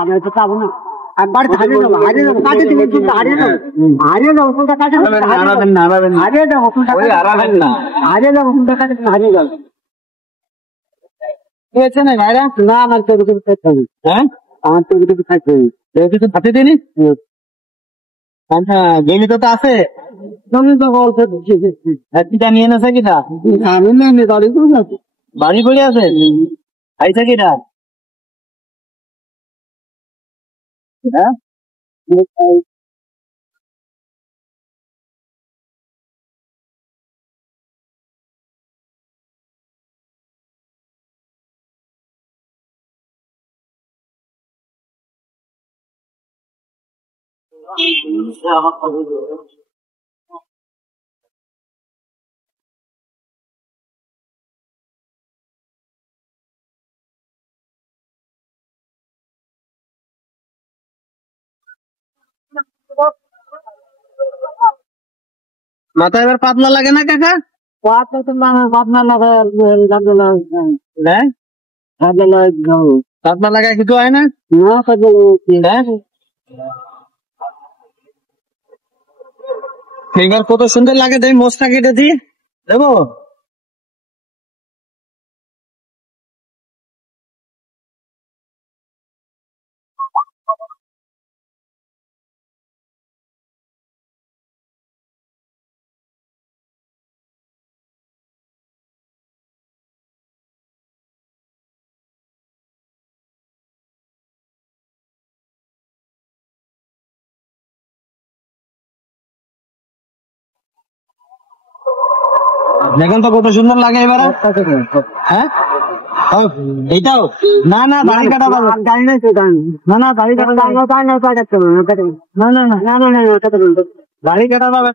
আমি তো পাবো না। আমি বাড়িতে হারিয়ে যাবো, হারিয়ে যাবো, কাটে দিবি, চুলটা হারিয়ে যাবো, হারিয়ে যাবো, চুলটা কাটে দিবি, হারিয়ে যাবো, চুলটা হারিয়ে যাবো, চুলটা কাটে দিবি, হারিয়ে যাবো। খেয়েছে না ভাইরা? না, আমার তো কিছু খাইতে হবে। হ্যাঁ, আমার তো কিছু খাইতে হবে। কিছু খাতে দিনি? আচ্ছা, গেলি তো আছে। তুমি তো বলছো কিটা নিয়ে নেছে কিটা? আমি নেই, বাড়ি করে আছে। বাড়ি করে আছে? খাইছে কিটা? হ্যাঁ, মাথা এবার পাতলা লাগে না কাকা? পাতলা তো না, পাতলা লাগে, পাতলা লাগায় কিছু হয় না? ফিঙ্গার কত সুন্দর লাগে, দেখ মোচটা কেটে দিয়ে দেবো। দেখেন তো কত সুন্দর লাগে এবারে। হ্যাঁ, এইটাও না, না দাড়ি কাটা পাবে, দাড়ি নাই তো, না না দাড়ি কাটা, না না না না না, দাড়ি কাটা পাবে।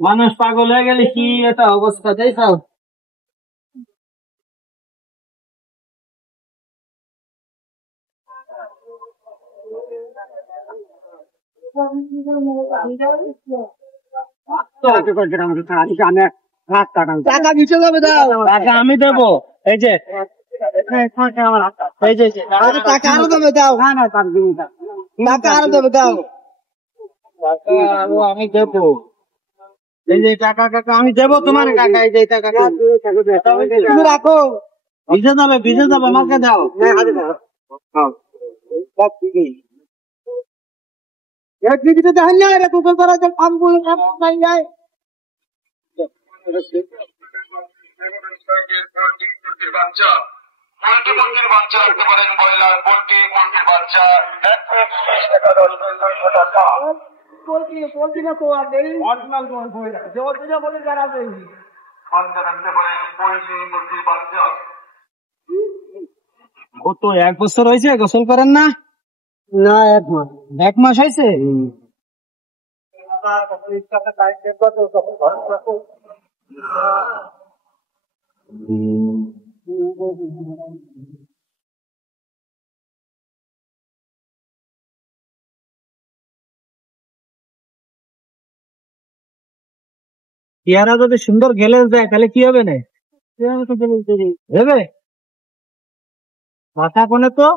মানুষ পাগল হয়ে গেলে কি এটা অবস্থা, দেখো। টাকা দিতে যাবে, দাও টাকা আমি দেবো। এই যে এই যে টাকা আরো দেবে, দাও। টাকা আরো দেবে, দাও। টাকা আরো আমি দেবো। এই যে টাকা কাকা আমি দেবো তোমার, কাকা এই যে টাকা তুমি রাখো। ভিজে যাবে আমাকে দাও। দেখেন না, এটা কুকুর করা যে কাম করে যায়। পোল্ট্রির বাচ্চা রাখতে পারেন, ব্রয়লার পোল্ট্রির বাচ্চা 1 না তো আর নেই, অরিজিনাল বলে যারা বাচ্চা রাখতে পারেন, পোল্ট্রির বাচ্চা। ও তো 1 বছর হয়েছে, গোসল করেন না? না, 1 মাস। 1 মাস হয়েছে। পেয়ারা যদি সুন্দর গেলে যায় তাহলে কি হবে না? হবে মাথা কোনে তো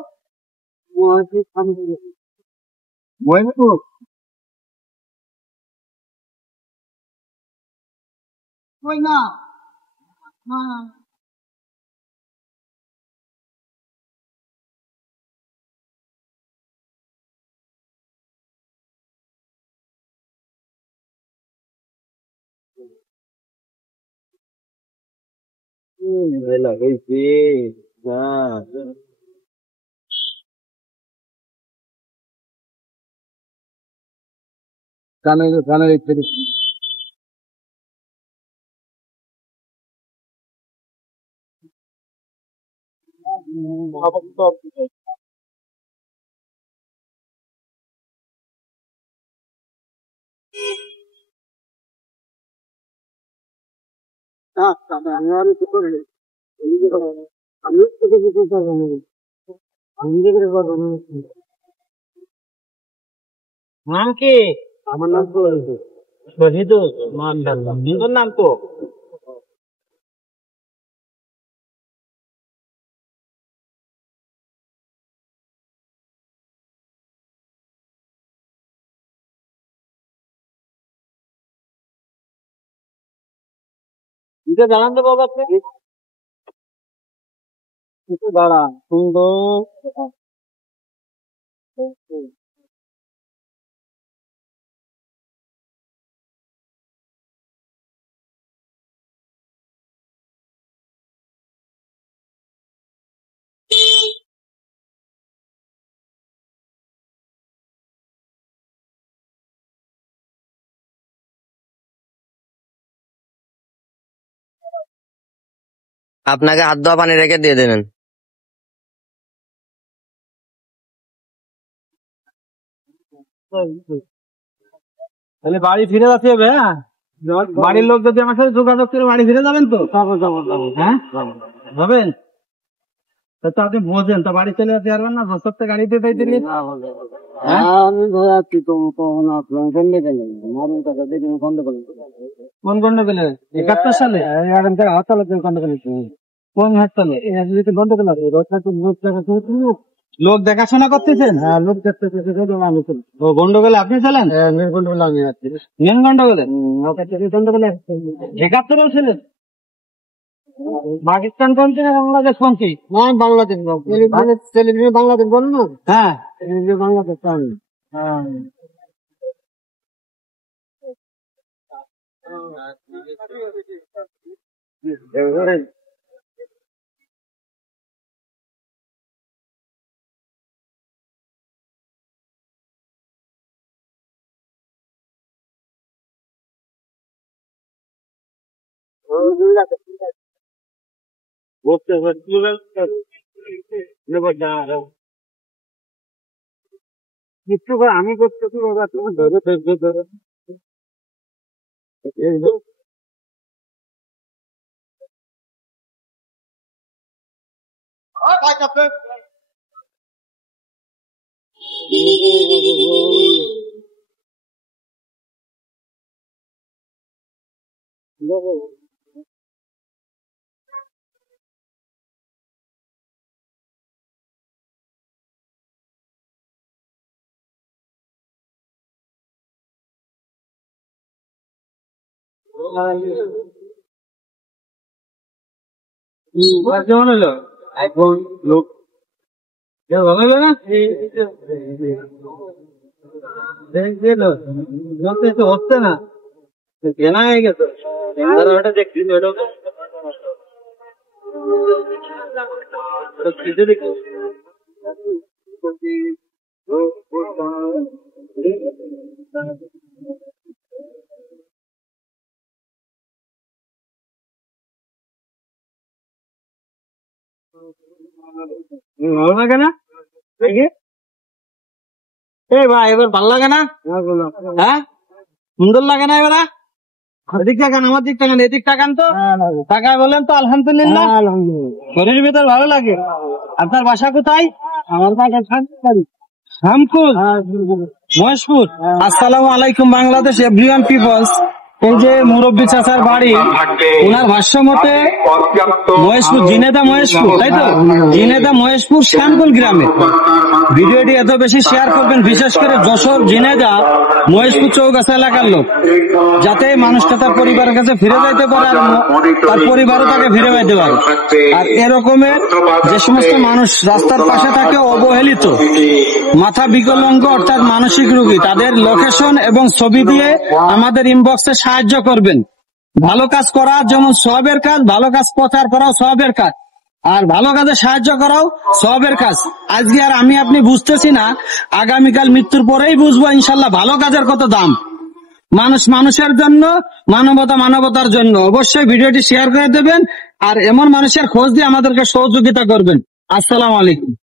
ওই না। লাগাইছি না কানে কানে নাম কি? আমার নাম তো শহীদুল মাশাআল্লাহ। নিজের নাম তো এটা জানান তো বাবা আপনি একটু দাঁড়া সুন্দর আপনাকে হাত ধোয়া পানি রেখে দিয়ে দেবেন। তাহলে বাড়ি ফিরে যাচ্ছে হবে। হ্যাঁ, বাড়ির লোক যদি আমার সাথে যোগাযোগ করে বাড়ি ফিরে যাবেন তো? হ্যাঁ যাবেন। তা আপনি বোঝেন তো বাড়ি চলে যেতে পারবেন না? সত্য গাড়িতে তাই দিলি আমি ধরাচ্ছি তো কোন গন্ডগোলে 71 সালে হরতাল গন্ডগোল কোন হরতালে গন্ডগোল আছে লোক দেখাশোনা করতেছেন? হ্যাঁ লোক দেখতেছে। ও গন্ডগোলে আপনি ছিলেন? মেন গন্ডগোলে আমি আছি। মেন গন্ডগোলে গন্ডগোলে 71 ছিলেন? পাকিস্তান পন্থী না বাংলাদেশ পন্থী? না বাংলাদেশ বাংলাদেশ বলেন না। হ্যাঁ বাংলাদেশ কিছু আমি করতেছি বাবা তুমি ধরে দেখবে ধরে কেমন হলো এখন লোক ভালো হলো না? তো হচ্ছে না কেনা হয়ে গেছে ওটা দেখছি দেখি ভালো লাগে না? এই ভাই এবার ভালো লাগে না? হ্যাঁ সুন্দর লাগে না? এবার এদিক টাকান আমার দিক টাকান এদিক টাকান তো টাকায় বলেন তো আলহামদুলিল্লাহ। শরীরের ভিতর ভালো লাগে। আপনার বাসা কোথায়? আমার বাসা শামকুল মহেশপুর। আসসালামু আলাইকুম বাংলাদেশ এভরিওয়ান পিপলস। এই যে মুরব্বী চাচার বাড়ি ওনার ভাষ্য মতে মহেশপুর ঝিনেদা মহেশপুর তাই তো ঝিনেদা মহেশপুর শ্যামকুল গ্রামে। ভিডিওটি এত বেশি শেয়ার করবেন বিশেষ করে যশোর ঝিনেদা মহেশপুর চৌগাছা এলাকার লোক যাতে মানুষটা তার পরিবারের কাছে ফিরে যাইতে পারে আর তার পরিবারও তাকে ফিরে পাইতে পারে। আর এরকমের যে সমস্ত মানুষ রাস্তার পাশে থাকে অবহেলিত মাথা বিকলাঙ্গ অর্থাৎ মানসিক রোগী তাদের লোকেশন এবং ছবি দিয়ে আমাদের ইনবক্সে সাহায্য করবেন। ভালো কাজ করা যেমন সবের কাজ, ভালো কাজ প্রচার করাও সবের কাজ, আর ভালো কাজে সাহায্য করাও সবের কাজ। আজকে আর আমি আপনি বুঝতেছি না, আগামীকাল মৃত্যুর পরেই বুঝবো ইনশাল্লাহ ভালো কাজের কত দাম। মানুষ মানুষের জন্য, মানবতা মানবতার জন্য। অবশ্যই ভিডিওটি শেয়ার করে দেবেন আর এমন মানুষের খোঁজ দিয়ে আমাদেরকে সহযোগিতা করবেন। আসসালামু আলাইকুম।